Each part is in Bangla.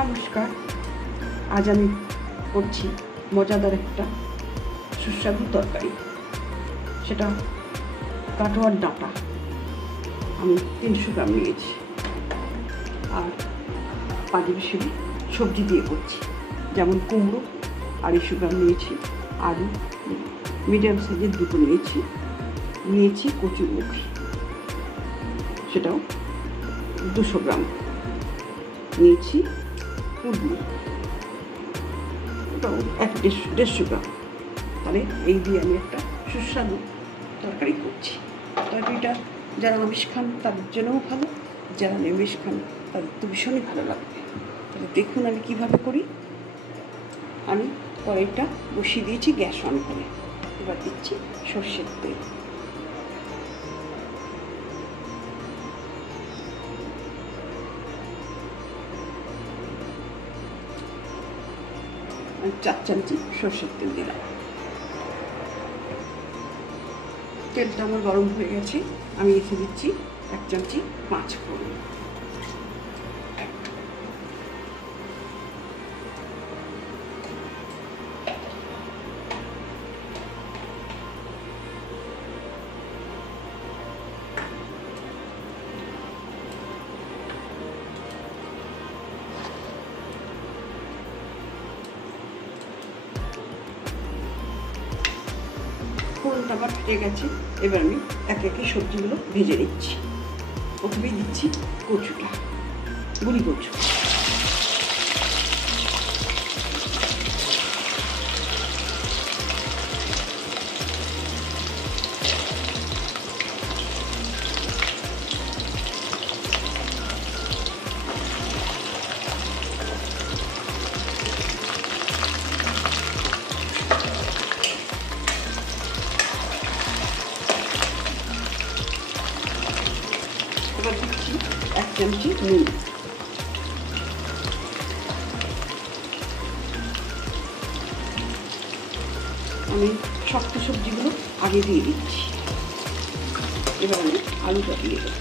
নমস্কার। আজ আমি করছি মজাদার একটা সুস্বাদু তরকারি। সেটা কাটোয়ার ডাঁটা। আমি 300 গ্রাম নিয়েছি আর পাঁচমিশালি সবজি দিয়ে করছি, যেমন কুমড়ো 250 গ্রাম নিয়েছি, আলু মিডিয়াম সাইজের 2টো নিয়েছি কচুরমুখী, সেটাও 200 গ্রাম নিয়েছি, কুদনি ওটাও 150 গ্রাম। তাহলে এই দিয়ে আমি একটা সুস্বাদু তরকারি করছি। তরকারিটা যারা আমিষ খান তাদের জন্যও ভালো, যারা নিরামিষ খান তাদের তো ভীষণই ভালো লাগবে। তাহলে দেখুন আমি কীভাবে করি। আমি কড়াইটা বসিয়ে দিয়েছি গ্যাস অন করে। এবার দিচ্ছি সর্ষের তেল। আমি 4 চামচি সর্ষের তেল দিলাম। তেলটা আমার গরম হয়ে গেছে। আমি এসে দিচ্ছি 1 চামচি পাঁচফোড়ন। ফোড়নটা আমার ফেটে গেছে। এবার আমি একে একে সবজিগুলো ভেজে নিচ্ছি। প্রথমেই দিচ্ছি কচুটা, গুঁড়ি কচু। এবার দিচ্ছি 1 চামচি নুন। আমি শক্ত সবজিগুলো আগে দিয়ে দিচ্ছি। এবার আমি আলুটা দিয়ে দেবো।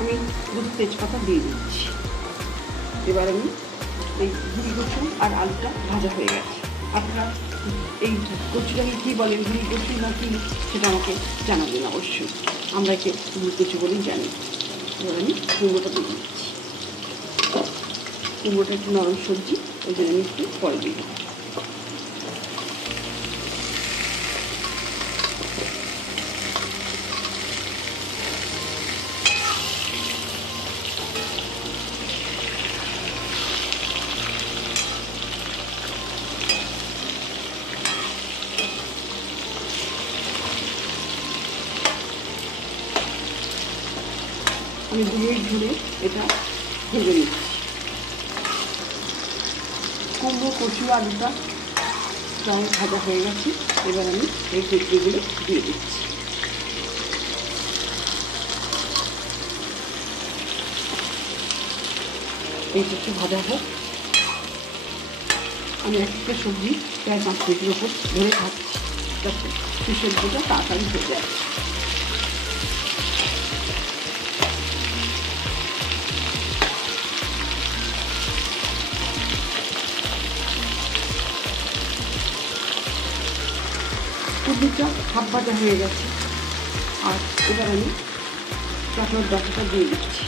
আমি 2 তেজপাতা দিয়ে দিচ্ছি। এবার আমি এই গুঁড়ি কচু আর আলুটা ভাজা হয়ে গেছে। আপনারা এই কচুটাকে কী বলেন, গুঁড়ি কচু না কি, সেটা আমাকে জানাবেন অবশ্যই। আমরা একে গুঁড়ি কচু বলেই জানি। এবার আমি কুমড়োটা দিয়ে দিচ্ছি। কুমড়োটা একটু নরম সবজি, ওই জন্য আমি একটু পরে দিয়ে দেবো। আমি 2 মিনিট ধরে এটা ভেজে নিচ্ছি। কুমড়ো কচু আলুটা আমার ভাজা হয়ে গেছে। এবার আমি এই সবজিগুলো দিয়ে দিচ্ছি। এইটা একটু ভাজা হোক। আমি একটা সবজি প্রায় 5 মিনিটের ওপর ধরে খাচ্ছি, যাতে সবজিটা তাড়াতাড়ি হয়ে যায়। সবজিটা হাফ ভাজা হয়ে গেছে। আর এবার আমি কাটোয়ার ডাঁটাটা দিয়ে দিচ্ছি।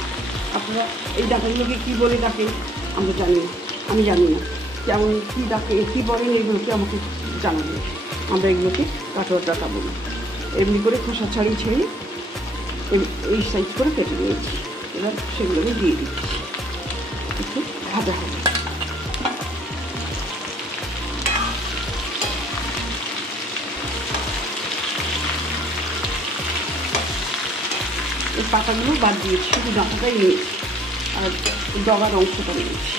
আপনারা এই ডাঁটাগুলোকে কী বলে ডাকেন আমরা জানি না, আমি জানি না কেমন কী ডাকে, কী বলেন, এগুলোকে আমাকে জানাবেন। আমরা এগুলোকে কাটোয়ার ডাঁটা বলি। এমনি করে খোসা ছাড়িয়ে ছেড়ে এই সাইজ করে কেটে নিয়েছি। এবার সেগুলো আমি দিয়ে দিচ্ছি, একটু ভাজা হবে। এই পাতাগুলো বাদ দিয়েছি, শুধু ডাঁটাটাই নিয়েছি আর ডগার অংশটা নিয়েছি।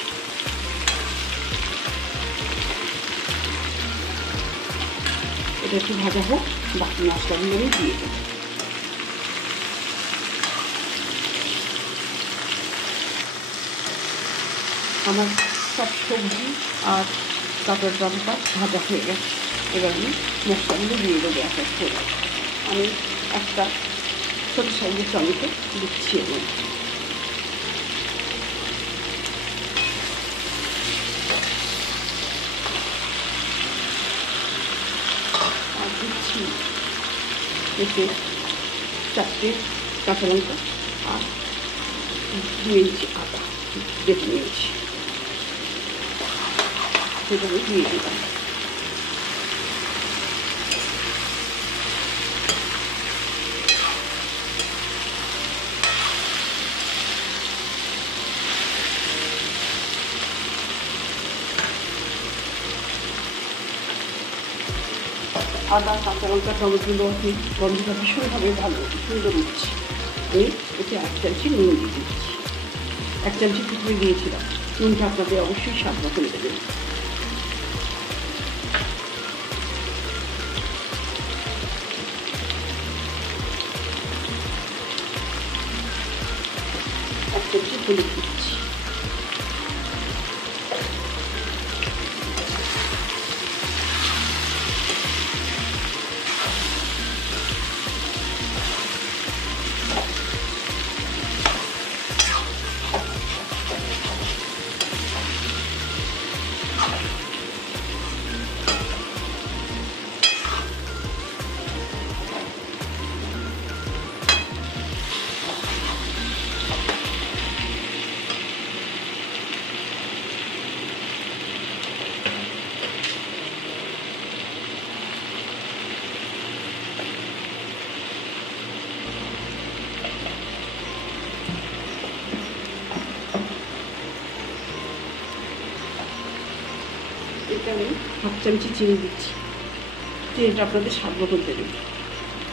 এটা একটু ভাজা হোক, বাকি মশলাগুলো আমি দিয়ে দেবো। আমার সব সবজি আর কাঁকড়ার ডাঁটাটা ভাজা হয়ে গেছে। এবার আমি মশলাগুলো দিয়ে দেবো এক এক করে। আমি একটা ছোটো সাইজের টমেটো দিচ্ছি এবং আর দিচ্ছি এতে 4টে কাঁচা লঙ্কা আর 2 ইঞ্চি আদা বেটে নিয়েছি, সেটা আমি দিয়ে দিলাম। আদা কাঁচা লঙ্কা টমেটো গন্ধটা ভীষণভাবে ভালো সুন্দর উঠছে। আমি এতে 1 চামচি নুন দিয়ে দিচ্ছি। 1 চামচি টুকরে দিয়েছিলাম। নুনটা আপনাদের অবশ্যই স্বাদ মতন দেবেন। এক চামচি হলুদ দিচ্ছি। এতে আমি 1/2 চামচি চিনি দিচ্ছি। চিনিটা আপনাদের স্বাদ মতন দেবেন।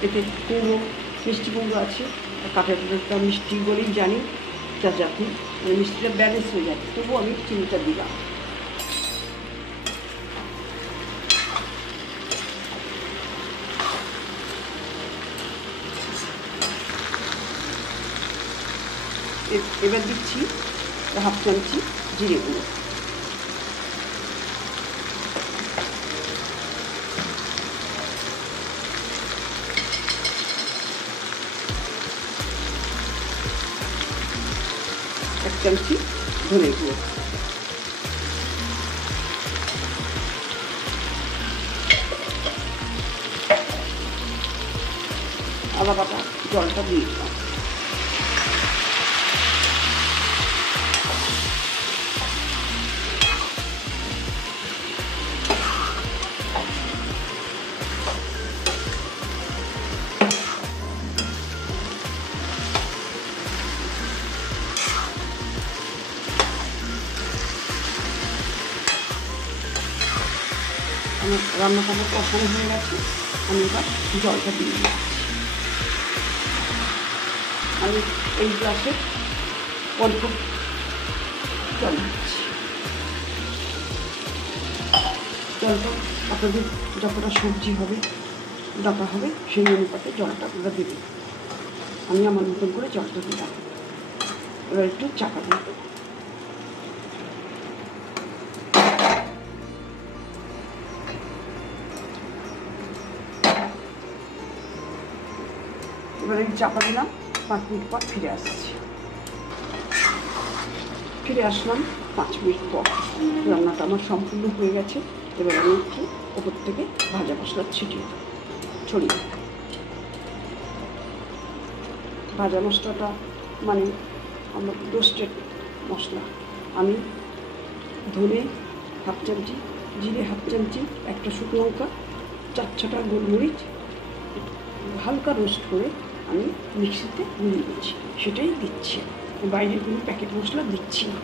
এতে কুমড়ো মিষ্টি কুমড়ো আছে, আর কাঁঠালটা মিষ্টি বলেই জানি, যাতে আপনি মিষ্টিটা ব্যালেন্স হয়ে যায়, তবুও আমি চিনিটা দিলাম। এবার দিচ্ছি 1/2 চামচি জিরে গুঁড়ো। এক চামচি ধনে গুঁড়ো। আদা বাটা জলটা দিয়ে দিলাম। আমার রান্নাটা কষানো হয়ে গেছে, আমি এবার জলটা দিয়ে দিচ্ছি। আমি এই গ্লাসে অল্প জল দিচ্ছি। জলটা আপনাদের যতটা সবজি হবে ডাটা হবে সেই অনুপাতে জলটা আপনারা দেবেন। আমি আমার মতন করে জলটা দিলাম। এবার একটু চাপা দিয়ে দেবো। এবার এই চাপা দিলাম। 5 মিনিট পর ফিরে আসছি। ফিরে আসলাম 5 মিনিট পর। রান্নাটা আমার সম্পূর্ণ হয়ে গেছে। এবার আমি একটু ওপর থেকে ভাজা মশলা ছড়িয়ে ভাজা মশলাটা মানে আমার রোস্টেড মশলা। আমি ধনে 1/2 চামচি, জিরে 1/2 চামচি, একটা শুকনো লঙ্কা, 4-6টা গোলমরিচ হালকা রোস্ট করে আমি মিক্সিতে গুঁড়িয়ে দিচ্ছি, সেটাই দিচ্ছি। বাইরের কোনো প্যাকেট মশলা দিচ্ছি না।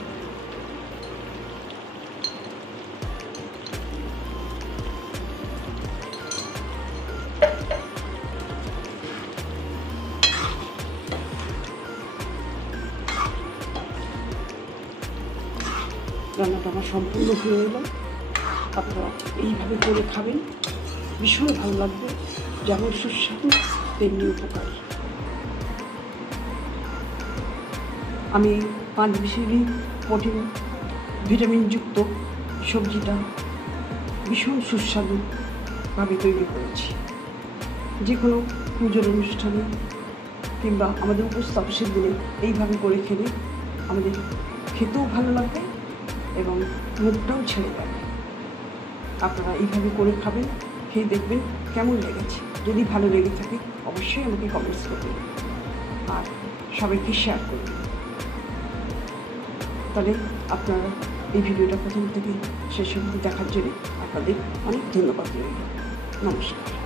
রান্নাটা আমার সম্পূর্ণ হয়ে এলো। আপনারা এইভাবে করে খাবেন, ভীষণ ভালো লাগবে। যেমন সুস্বাদু তেমনি উপকারী। আমি 5 বেশি প্রোটিন ভিটামিনযুক্ত সবজিটা ভীষণ সুস্বাদুভাবে তৈরি করেছি। যে কোনো পুজোর অনুষ্ঠানে কিংবা আমাদের উপোস তাপসের দিনে এইভাবে করে খেলে আমাদের খেতেও ভালো লাগবে এবং মুখটাও ছেড়ে যাবে। আপনারা এইভাবে করে খাবেন, খেয়ে দেখবেন কেমন লেগেছে। যদি ভালো লেগে থাকে অবশ্যই আমাকে কমেন্টস করবেন আর সবাইকে শেয়ার করবেন। তাহলে আপনারা এই ভিডিওটা প্রথম থেকে শেষ অবধি দেখার জন্য আপনাদের অনেক ধন্যবাদ রইল। নমস্কার।